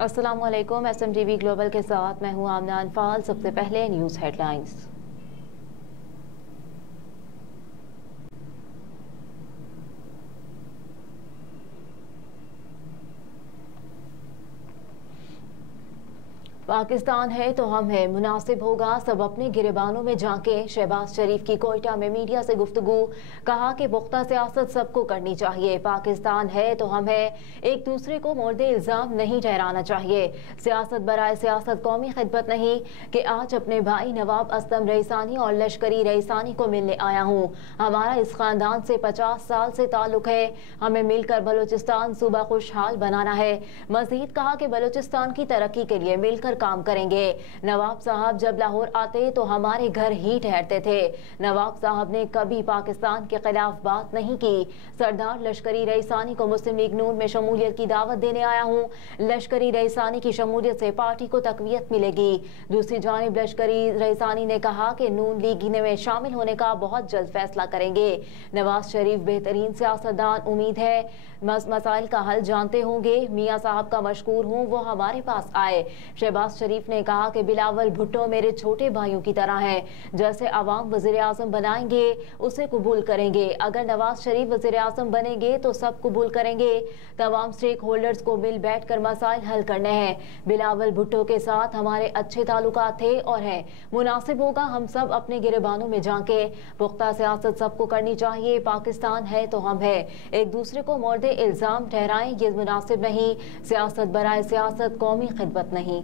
अस्सलामुअलैकुम। SMTV global के साथ मैं हूं आमना अनफाल। सबसे पहले न्यूज़ हेडलाइंस। पाकिस्तान है तो हम हैं, मुनासिब होगा सब अपने गिरेबानों में झांके। शहबाज शरीफ की कोयटा में मीडिया से गुफ्तगू, कहा कि पुख्ता सियासत सबको करनी चाहिए। पाकिस्तान है तो हम हैं, एक दूसरे को मोर्दे इल्जाम नहीं ठहराना चाहिए। सियासत बराए सियासत कौमी खिदमत नहीं कि आज अपने भाई नवाब असलम रईसानी और लश्करी रईसानी को मिलने आया हूँ। हमारा इस खानदान से 50 साल से ताल्लुक है। हमें मिलकर बलूचिस्तान सूबा खुशहाल बनाना है। मजीद कहा कि बलूचिस्तान की तरक्की के लिए मिलकर काम करेंगे। नवाब साहब जब लाहौर आते तो हमारे घर ही ठहरते थे। नवाब साहब ने कभी पाकिस्तान के खिलाफ बात नहीं की। सरदार लश्करी रईसानी को मुस्लिम लीग नून में शमूलियत की दावत देने आया हूँ। लश्करी रईसानी की शमूलियत से पार्टी को तकवीत मिलेगी। दूसरी जानिब लश्करी रईसानी ने कहा कि नून लीग में शामिल होने का बहुत जल्द फैसला करेंगे। नवाज शरीफ बेहतरीन सियासतदान, उम्मीद है मसाइल का हल जानते होंगे। मियाँ साहब का मशकूर हूँ, वो हमारे पास आए। शहबाज शरीफ ने कहा कि बिलावल भुट्टो मेरे छोटे भाइयों की तरह हैं। जैसे अवाम वज़ीर आज़म बनाएंगे उसे कबूल करेंगे। अगर नवाज शरीफ वज़ीर आज़म बनेंगे तो सब कबूल करेंगे। तमाम स्टेक होल्डर्स को मिल बैठ कर मसाइल हल करने हैं। बिलावल भुट्टो के साथ हमारे अच्छे ताल्लुकात थे और हैं। मुनासिब होगा हम सब अपने गिरेबानों में झांके। पुख्ता सियासत सबको करनी चाहिए। पाकिस्तान है तो हम है, एक दूसरे को मोर्दे इल्जाम ठहराएं ये मुनासिब नहीं। सियासत बराए सियासत कौमी खिदमत नहीं।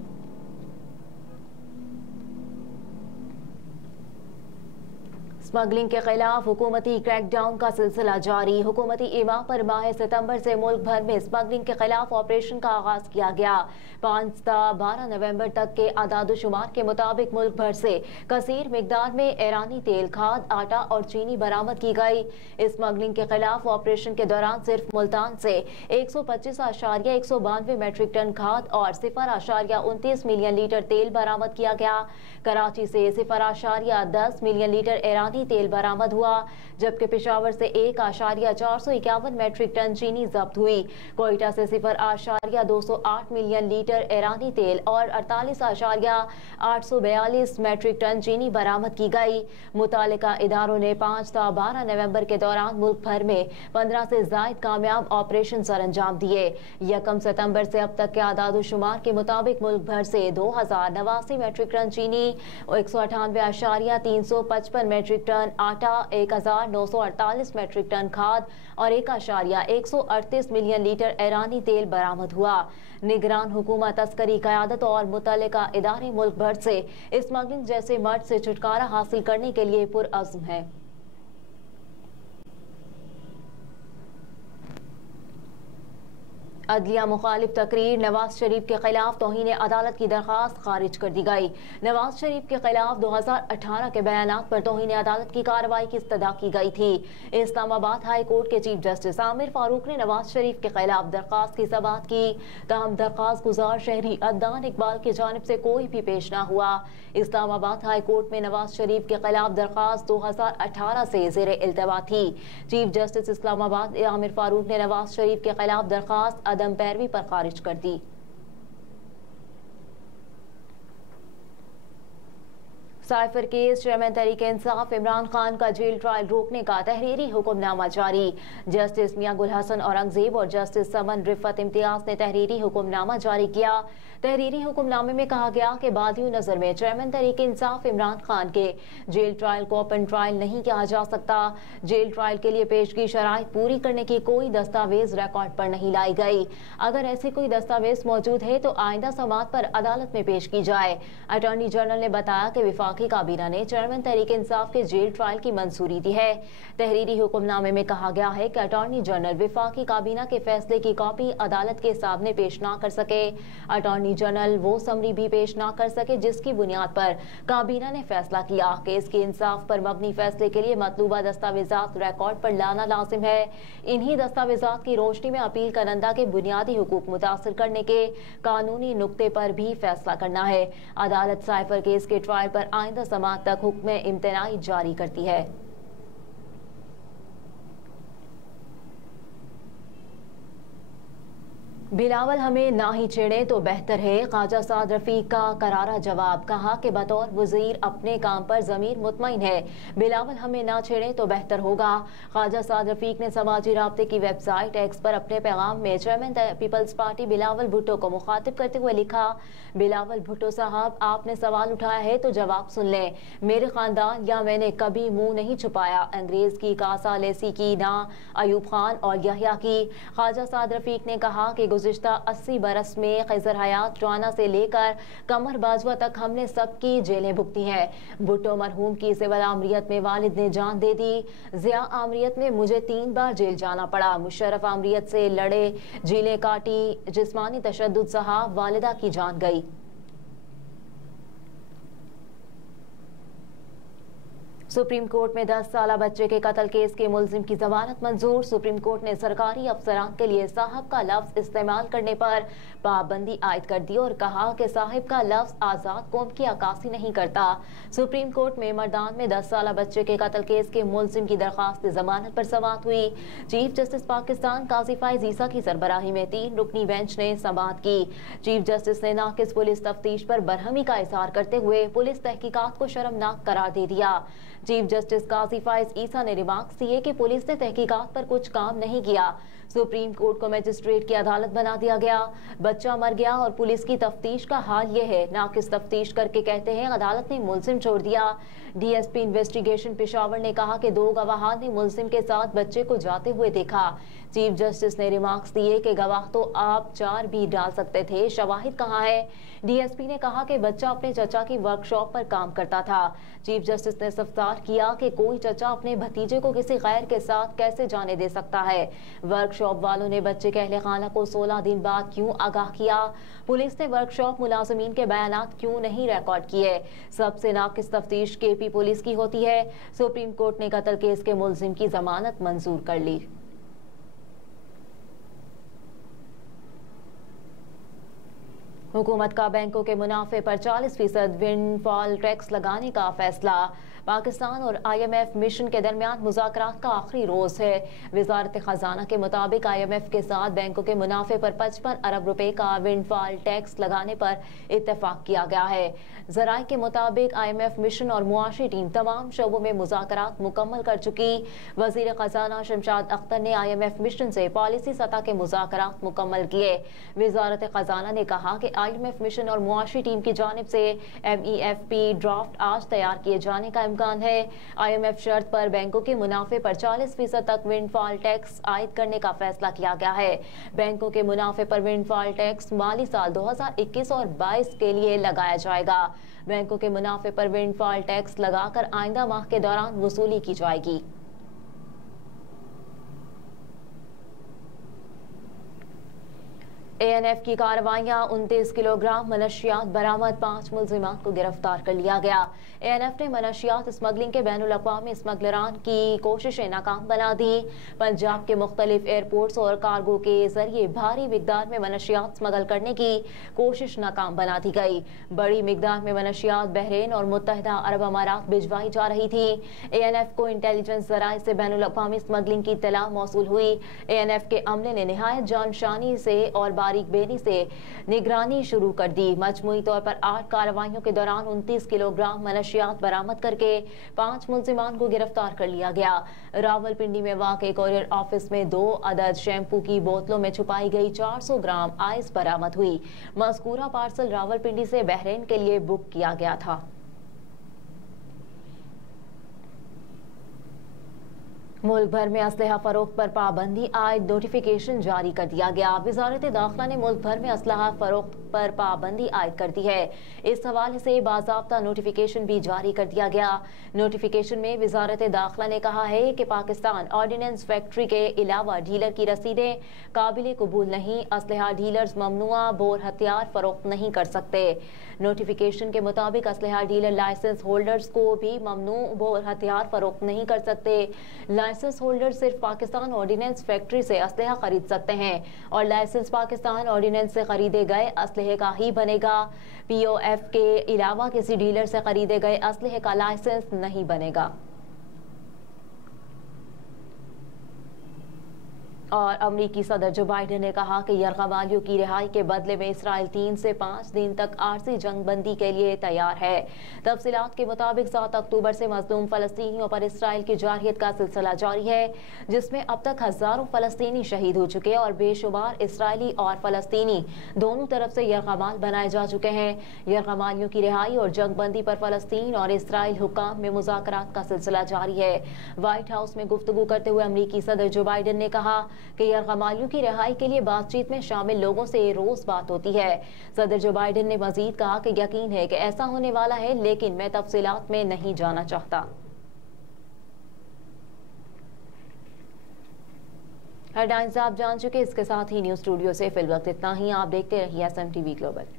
स्मगलिंग के खिलाफ हुकूमती क्रैकडाउन का सिलसिला जारी। हुकूमती इमा पर माह सितंबर से मुल्क भर में स्मगलिंग के खिलाफ ऑपरेशन का आगाज किया गया। 5 से 12 नवंबर तक के आदादोशुमार के मुताबिक मुल्क भर से कसीर मिकदार में ईरानी तेल, खाद, आटा और चीनी बरामद की गई। स्मगलिंग के खिलाफ ऑपरेशन के दौरान सिर्फ मुल्तान से 125.192 मैट्रिक टन खाद और 0.29 मिलियन लीटर तेल बरामद किया गया। कराची से 0.10 मिलियन लीटर ईरानी तेल बरामद हुआ, जबकि पेशावर से 1.451 मैट्रिक टन चीनी जब्त हुई। कोयटा से 0.208 मिलियन लीटर ईरानी तेल और 48.842 मैट्रिक टन चीनी बरामद की गई। मुतालिका इदारों ने 5 से 12 नवंबर के दौरान मुल्क भर में 15 से जायद कामयाब ऑपरेशन सर अंजाम दिए। 1 सितंबर से अब तक के आदादोशुमार के मुताबिक मुल्क भर से 2089 मैट्रिक टन चीनी, 198.355 मैट्रिक टन आटा, 1948 मैट्रिक टन खाद और 1.138 मिलियन लीटर ईरानी तेल बरामद हुआ। निगरान हुकूमत, तस्करी क़यादत और मुतल्लिका इदारे मुल्क भर से स्मगलिंग जैसे मर्ज से छुटकारा हासिल करने के लिए पुरअज़्म है। अदलिया मुखालिफ तकरीर, नवाज शरीफ के खिलाफ तौहीन अदालत की दरखास्त खारिज कर दी गई। नवाज शरीफ के खिलाफ 2018 के बयानात पर तौहीन अदालत की कार्रवाई की इस्तदा की गई थी। इस्लामाबाद हाई कोर्ट के चीफ जस्टिस आमिर फारूक ने नवाज शरीफ के खिलाफ दरखास्त की समाअत की। तहम दरखास्त गुजार शहरी अदनान इकबाल की जानिब से कोई भी पेश न हुआ। इस्लामाबाद हाई कोर्ट में नवाज शरीफ के खिलाफ दरखास्त 2018 से ज़ेरे इल्तवा थी। चीफ जस्टिस इस्लामाबाद आमिर फारूक ने नवाज शरीफ के खिलाफ दरखास्त अदम पैरवी पर खारिज कर दी। Cipher case, chairman Tehreek Insaf Imran Khan का जेल ट्रायल रोकने का तहरीरी हुक्मनामा जारी। जस्टिस मियां गुल हसन औरंगजेब और जस्टिस समन रिफत इम्तियाज ने तहरीरी हुक्मनामा जारी किया। तहरीरी हुक्मनामे में कहा गया कि बादियों नजर में चेयरमैन तहरीक इंसाफ इमरान खान के जेल ट्रायल को ओपन ट्रायल नहीं कहा जा सकता। जेल ट्रायल के लिए पेशगी शराइत पूरी करने की कोई दस्तावेज रिकॉर्ड पर नहीं लाई गई। अगर ऐसी कोई दस्तावेज मौजूद है तो आइंदा समाअत पर अदालत में पेश की जाए। अटॉर्नी जनरल ने बताया कि वफाकी काबीना ने चेयरमैन तहरीक इंसाफ के जेल ट्रायल की मंजूरी दी है। तहरीरी हुक्मनामे में कहा गया है कि अटॉर्नी जनरल वफाकी काबीना के फैसले की कॉपी अदालत के सामने पेश न कर सके। अटॉर्नी जनरल वो समरी भी पेश न कर सके जिसकी बुनियाद पर काबीना ने फैसला किया। केस के इंसाफ पर मबनी फैसले के लिए मतलूबा दस्तावेजात रिकॉर्ड पर लाना लाजिम है। इन्हीं दस्तावेजात की रोशनी में अपील करंदा के बुनियादी हुकूक मुतासर करने के कानूनी नुक्ते पर भी फैसला करना है। अदालत साइफर केस के ट्रायल पर आइंदा समाअत तक हुक्म इम्तनाई जारी करती है। बिलावल हमें ना ही छेड़े तो बेहतर है। ख्वाजा साद रफीक का करारा जवाब। कहा कि बतौर वजीर अपने काम पर जमीर मुतमईन है। बिलावल हमें ना छेड़े तो बेहतर होगा। ख्वाजा साद रफीक ने समाजी राब्ते की वेबसाइट एक्स पर अपने पैगाम में चेयरमैन पीपल्स पार्टी बिलावल भुट्टो को मुखातिब करते हुए लिखा, बिलावल भुट्टो साहब, आपने सवाल उठाया है तो जवाब सुन लें। मेरे खानदान या मैंने कभी मुंह नहीं छुपाया अंग्रेज की, कासा लेसी की, ना अयूब खान और यहिया की। ख्वाजा साद रफीक ने कहा कि गुज़िश्ता 80 बरस में खैजर हयात राना से लेकर कमर बाजवा तक हमने सबकी जेलें भुगती हैं। भुट्टो मरहूम की सिविल आमरीत में वालिद ने जान दे दी। जिया आमरीत में मुझे 3 बार जेल जाना पड़ा। मुशर्रफ आमरीत से लड़े, जेलें काटी, जिस्मानी तशद्दुद सहा, वालिदा की जान गई। सुप्रीम कोर्ट में 10 साल बच्चे के कत्ल केस के मुलजिम की जमानत मंजूर। सुप्रीम कोर्ट ने सरकारी अफसरान के लिए साहब का लफ्ज इस्तेमाल करने पर पाबंदी आयद कर दी और कहा कि साहिब का लफ्ज आजाद कौम की अक्कासी नहीं करता। सुप्रीम कोर्ट में मर्दान में 10 साल बच्चे के कत्ल केस के मुलजिम की दरखास्त जमानत पर समाअत हुई। चीफ जस्टिस पाकिस्तान काजी फाइज ईसा की सरबराही में 3 रुकनी बेंच ने समाअत की। चीफ जस्टिस ने नाकिस पुलिस तफ्तीश पर बरहमी का इजहार करते हुए पुलिस तहकीकात को शर्मनाक करार दे दिया। चीफ जस्टिस काजी फाइज ईसा ने रिमार्क्स दिए कि पुलिस ने तहकीकात पर कुछ काम नहीं किया। सुप्रीम कोर्ट को मजिस्ट्रेट की अदालत बना दिया गया। बच्चा मर गया और पुलिस की तफ्तीश का हाल यह है। नाकिस तफ्तीश करके कहते हैं अदालत ने मुलजिम छोड़ दिया। डीएसपी इन्वेस्टिगेशन पेशावर ने कहा कि 2 गवाहान ने मुलजिम के साथ बच्चे को जाते हुए देखा। चीफ जस्टिस ने रिमार्क्स दिए कि गवाह तो आप 4 भी डाल सकते थे, शवाहिद कहाँ है। डीएसपी ने कहा कि बच्चा अपने चचा की वर्कशॉप पर काम करता था। चीफ जस्टिस ने इस्तफसार किया कि कोई चचा अपने भतीजे को किसी गैर के साथ कैसे जाने दे सकता है। वर्कशॉप वालों ने बच्चे के अहले खाना को 16 दिन बाद क्यों आगाह किया। पुलिस ने वर्कशॉप मुलाजमीन के बयानात क्यों नहीं रिकॉर्ड किए। सबसे नाकिस तफ्तीश केपी पुलिस की होती है। सुप्रीम कोर्ट ने कत्ल केस के मुलजिम की जमानत मंजूर कर ली। हुकूमत का बैंकों के मुनाफे पर 40% विंडफॉल टैक्स लगाने का फैसला। पाकिस्तान और IMF मिशन के दरमियान मुज़ाकरात का आखिरी रोज है। वजारत खजाना के मुताबिक IMF के साथ बैंकों के मुनाफे पर 55 अरब रुपए का विंडफॉल टैक्स लगाने पर इत्तेफाक किया गया है। जराए के मुताबिक IMF मिशन और मुआशी टीम तमाम शोबों में मुज़ाकरात मुकम्मल कर चुकी। वजीर खजाना शमशाद अख्तर ने IMF मिशन से पॉलिसी सतह के मुज़ाकरात मुकम्मल किए। वजारत खजाना ने कहा कि IMF मिशन और मुआशी टीम की जानिब से MEFP ड्राफ्ट आज तैयार किए जाने का इम्कान है। IMF शर्त पर बैंकों के मुनाफे पर 40% तक विंडफॉल टैक्स आयद करने का फैसला किया गया है। बैंकों के मुनाफे पर विंडफॉल टैक्स माली साल 2021 और 22 के लिए लगाया जाएगा। बैंकों के मुनाफे पर विंडफॉल टैक्स लगाकर आइंदा माह के दौरान वसूली की जाएगी। ANF की कार्रवाइयां 29 किलोग्राम मनशियात बरामद, 5 मुलजिमान को गिरफ्तार कर लिया गया। ANF ने मनशियात स्मगलिंग के बैनुल-अक़वामी स्मगलरान की कोशिशें नाकाम बना दी। पंजाब के मुख्तलिफ एयरपोर्ट्स और कार्गो के जरिए भारी मिकदार में मनशियात स्मगल करने की कोशिश नाकाम बना दी गई। बड़ी मिकदार में मनशियात बहरीन और मुत्तहिदा अरब अमारात भिजवाई जा रही थी। ANF को इंटेलिजेंस जराए से बैनुल-अक़वामी स्मगलिंग की इत्तला मौसूल हुई। ANF के अमले ने निहायत जानशानी से और बारीक बेनी से निगरानी शुरू कर दी। मजमूई तौर पर 8 कार्रवाइयों के दौरान 29 किलोग्राम मनशियात बरामद करके 5 मुलजिमान को गिरफ्तार कर लिया गया। रावलपिंडी में वाक़े कोरियर ऑफिस में 2 अदद शैम्पू की बोतलों में छुपाई गई 400 ग्राम आइस बरामद हुई। मज़कूरा पार्सल रावलपिंडी से बहरीन के लिए बुक किया गया था। मुल्क भर में असलहा फरोख्त पर पाबंदी आयद नोटिफिकेशन जारी कर दिया गया। वजारत दाखिला ने मुल्क भर में असलहा फरोख्त पर पाबंदी आयद कर दी है। इस हवाले से बाज़ाब्ता नोटिफिकेशन भी जारी कर दिया गया। नोटिफिकेशन में वजारत दाखिला ने कहा है कि पाकिस्तान ऑर्डिनेंस फैक्ट्री के अलावा डीलर की रसीदें काबिल कबूल नहीं। असलहा डीलर्स ममनुआ बोर हथियार फरोख्त नहीं कर सकते। नोटिफिकेशन के मुताबिक असलहा डीलर लाइसेंस होल्डर्स को भी ममनू बोर हथियार फरोख्त नहीं कर सकते। लाइसेंस होल्डर सिर्फ पाकिस्तान ऑर्डिनेंस फैक्ट्री से असलहा खरीद सकते हैं और लाइसेंस पाकिस्तान ऑर्डिनेंस से खरीदे गए असलहे का ही बनेगा। POF के अलावा किसी डीलर से खरीदे गए असलहे का लाइसेंस नहीं बनेगा। और अमरीकी सदर जो बाइडेन ने कहा कि यरगमालियों की रिहाई के बदले में इसराइल 3 से 5 दिन तक आरजी जंगबंदी के लिए तैयार है। तफसीलात के मुताबिक 7 अक्टूबर से मजलूम फलस्तीनियों पर इसराइल की जारहियत का सिलसिला जारी है, जिसमें अब तक हजारों फलस्तीनी शहीद हो चुके और बेशुमार इसराइली और फलस्तीनी दोनों तरफ से यरगमाल बनाए जा चुके हैं। यरगमालियों की रिहाई और जंगबंदी पर फलस्तीन और इसराइल हुकाम में मुज़ाकरात का सिलसिला जारी है। व्हाइट हाउस में गुफ्तगू करते हुए अमरीकी सदर जो बाइडेन ने कहा कि यरगमालियों की रिहाई के लिए बातचीत में शामिल लोगों से रोज बात होती है। सदर जो बाइडेन ने मजीद कहा कि यकीन है कि ऐसा होने वाला है, लेकिन मैं तफसीलात में नहीं जाना चाहता। हेडलाइंस आप जान चुके, इसके साथ ही न्यूज स्टूडियो से फिलवक्त इतना ही। आप देखते रहिए SMTV ग्लोबल।